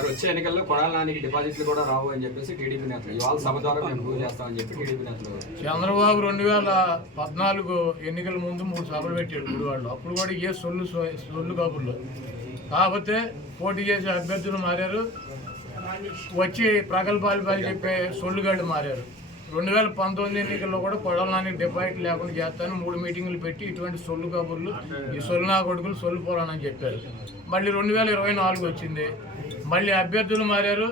Sir వచ్చే ఎన్నికల్లో కొడాలానికి డిపాజిట్లు కూడా రావు అని చెప్పేసి టీడీపీ నేతలు ఇవాళ సభ ద్వారా మేము ప్రూవ్ చేస్తామని చెప్పి టీడీపీ నేతలు. చంద్రబాబు 2014 ఎన్నికల ముందు 3 సభలు పెట్టాడు గుడివాళ్ళు. అప్పుడు కూడా ఏ సొల్లు కబుర్లు. కాకపోతే పోటీ చేసే అభ్యర్థులు మారారు, వచ్చి ప్రగల్భాలు చెప్పే సొల్లుగాళ్ళు మారారు. 2019 ఎన్నికల్లో కూడా కొడాలానికి డిపాజిట్ లేకుండా చేస్తాను 3 మీటింగులు పెట్టి ఇటువంటి సొల్లు కబుర్లు, ఈ సొల్లు నా కొడుకులు సొల్లు పోరానని చెప్పారు. మళ్ళీ 2024 వచ్చింది, మళ్ళీ అభ్యర్థులు మారారు,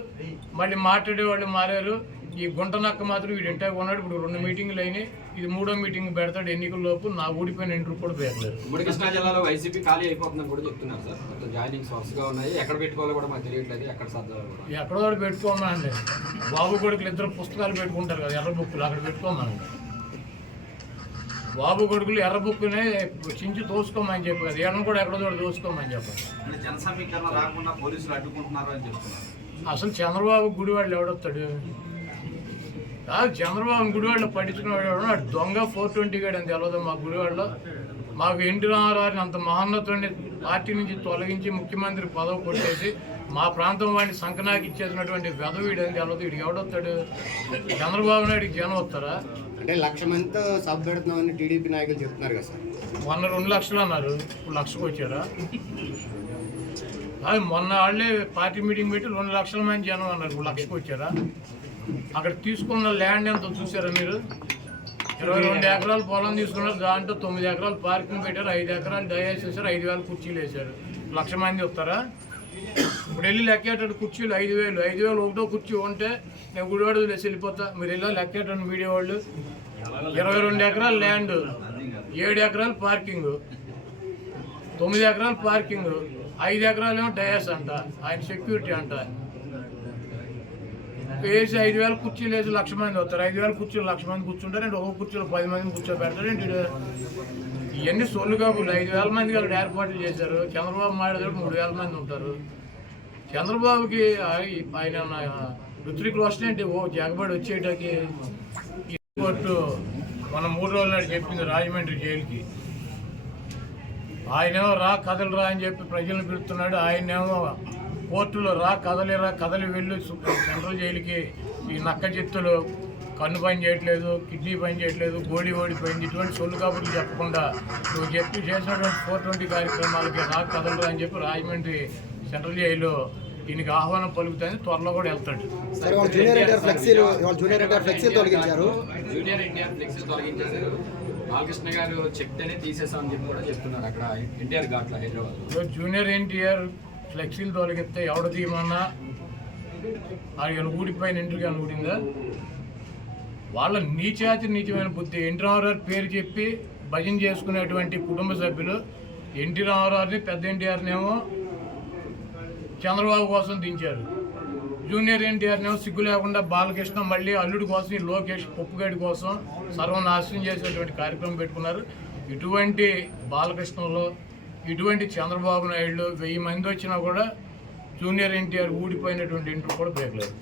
మళ్ళీ మాట్లాడేవాళ్ళు మారారు. ఈ గుంట నక్క మాత్రం వీడు ఇంటే ఉన్నాడు. ఇప్పుడు 2 మీటింగులు అయినాయి, ఇది 3వ మీటింగ్ పెడతాడు ఎన్నికల్లోపు. నా ఊడిపోయిన ఇంటర్ కూడా పెట్టలేదు. ఉమ్మడి కృష్ణా జిల్లాలో వైసీపీ ఖాళీ అయిపోతుందని కూడా చెప్తున్నారు సార్. మొత్తం జాయినింగ్స్ వరుసగా ఉన్నాయి, ఎక్కడ పెట్టుకోవాలో కూడా మాకు తెలియట్లేదు, ఎక్కడ సర్దాలో కూడా. ఎక్కడో కూడా పెట్టుకోమండి. బాబు కొడుకులు 2 పుస్తకాలు పెట్టుకుంటారు కదా, ఎర్ర బుక్కులు, అక్కడ పెట్టుకోమనండి. బాబు కొడుకులు ఎర్ర బుక్కునే చించి దోసుకోమని చెప్పి కదా, ఎర్ర కూడా ఎక్కడో చోట దోసుకోమని చెప్పారు. జన సమీకరణ రాకుండా పోలీసులు అడ్డుకుంటున్నారు అని చెప్తున్నారు. అసలు చంద్రబాబు గుడివాళ్ళు ఎవడొస్తాడు? కాదు, చంద్రబాబు గుడివాళ్ళు పట్టించుకునేవాడు అటు దొంగ 420 గడు అని తెలవదు. మా గుడివాళ్ళలో మాకు ఎన్టీ రామారావుని అంత మహోన్నతుడిని పార్టీ నుంచి తొలగించి ముఖ్యమంత్రి పదవి కొట్టేసి మా ప్రాంతం వాడిని సంకనాకి ఇచ్చేసినటువంటి వెధవీడు అని తెలవదు. వీడికి ఎవడొస్తాడు? చంద్రబాబు నాయుడికి జనం వస్తారా? అంటే 1,00,000 మందితో సభ పెడుతున్నామని టీడీపీ నాయకులు చెప్తున్నారు కదా సార్. మొన్న 2 లక్షలు అన్నారు, ఇప్పుడు 1,00,000కి వచ్చారా? అది మొన్న వాళ్ళే పార్టీ మీటింగ్ పెట్టి 2 లక్షల మంది జనం అన్నారు, ఇప్పుడు 1,00,000కి వచ్చారా? అక్కడ తీసుకున్న ల్యాండ్ ఎంతో చూసారా మీరు? 22 ఎకరాలు పొలం తీసుకున్నారు, దాంట్లో 9 ఎకరాలు పార్కింగ్ పెట్టారు, 5 ఎకరాలు డయాస్ చేశారు, 5,000 కుర్చీలు వేశారు. 1,00,000 మంది వస్తారా? ఇప్పుడు వెళ్ళి లెక్కేటాడు కుర్చీలు 5,000. 5,000 ఒకటో కుర్చీ ఉంటే నేను గుడివాడు వేసి వెళ్ళిపోతా. మీరు వెళ్ళా లెక్కేటాడు మీడియా వాళ్ళు. 22 ఎకరాల ల్యాండ్, 7 ఎకరాలు పార్కింగ్, 9 ఎకరాలు పార్కింగ్, 5 ఎకరాలు ఏమో డయాస్ అంట, ఆయన సెక్యూరిటీ అంట. వేసి 5,000 కుర్చీలు వేసి 1,00,000 మంది వస్తారు. 5,000 కుర్చీలు 1,00,000 మంది కూర్చుంటారు, అంటే ఒక కుర్చీలో 10 మందిని కూర్చోబెడతారు ఏంటి? ఇవన్నీ సొల్లు కాబులు. 5,000 మంది వాళ్ళు ఏర్పాట్లు చేశారు. చంద్రబాబు మాట్లాడే 3,000 మంది ఉంటారు. చంద్రబాబుకి ఆయన ఋత్విక్ రోషన్ ఏంటి ఓ జగబడి వచ్చేటకి ఈ కోర్టు మన 3 రోజుల నాడు చెప్పింది రాజమండ్రి జైలుకి. ఆయనేమో రా కదలరా అని చెప్పి ప్రజలను పిలుస్తున్నాడు. ఆయనేమో కోర్టులో రా కదలి వెళ్ళు సెంట్రల్ జైలుకి. ఈ నక్క చిత్తులు కన్ను పని చేయట్లేదు, కిడ్నీ పని చేయట్లేదు, గోళీ ఓడిపోయింది, ఇటువంటి సొల్లు కబుర్లు చెప్పకుండా నువ్వు చెప్పి చేసినటువంటి 420 కార్యక్రమాలకి రా కదలరా అని చెప్పి రాజమండ్రి సెంట్రల్ జైలు దీనికి ఆహ్వానం పలుకుతుంది. త్వరలో కూడా వెళ్తాడు. జూనియర్ ఎన్టీఆర్ ఫ్లెక్సీలు తొలగించారు. బాలకృష్ణ గారు చెప్తేనే తీసేసామని చెప్పి కూడా చెప్తున్నారు అక్కడ ఎన్టీఆర్ ఘాట్ల హైదరాబాద్. జూనియర్ ఎన్టీఆర్ ఫ్లెక్సీలు తొలగిస్తే ఎవడ తీయమన్నా ఆయన ఊడిపోయిన ఇంటికి ఊడిందా? వాళ్ళ నీచమైన బుద్ధి. ఎన్టీ రామారావు పేరు చెప్పి భజన చేసుకునేటువంటి కుటుంబ సభ్యులు ఎన్టీ రామారావుని, పెద్ద ఎన్టీఆర్ని ఏమో చంద్రబాబు కోసం దించారు. జూనియర్ ఎన్టీఆర్ని ఏమో సిగ్గు లేకుండా బాలకృష్ణ మళ్ళీ అల్లుడి కోసం, ఈ లోకేష్ పప్పుగడి కోసం సర్వనాశనం చేసేటువంటి కార్యక్రమం పెట్టుకున్నారు. ఇటువంటి బాలకృష్ణలో ఇటువంటి చంద్రబాబు నాయుడు 1000 మంది వచ్చినా కూడా జూనియర్ ఎన్టీఆర్ ఊడిపోయినటువంటి ఇంటర్ కూడా పేర్లేదు.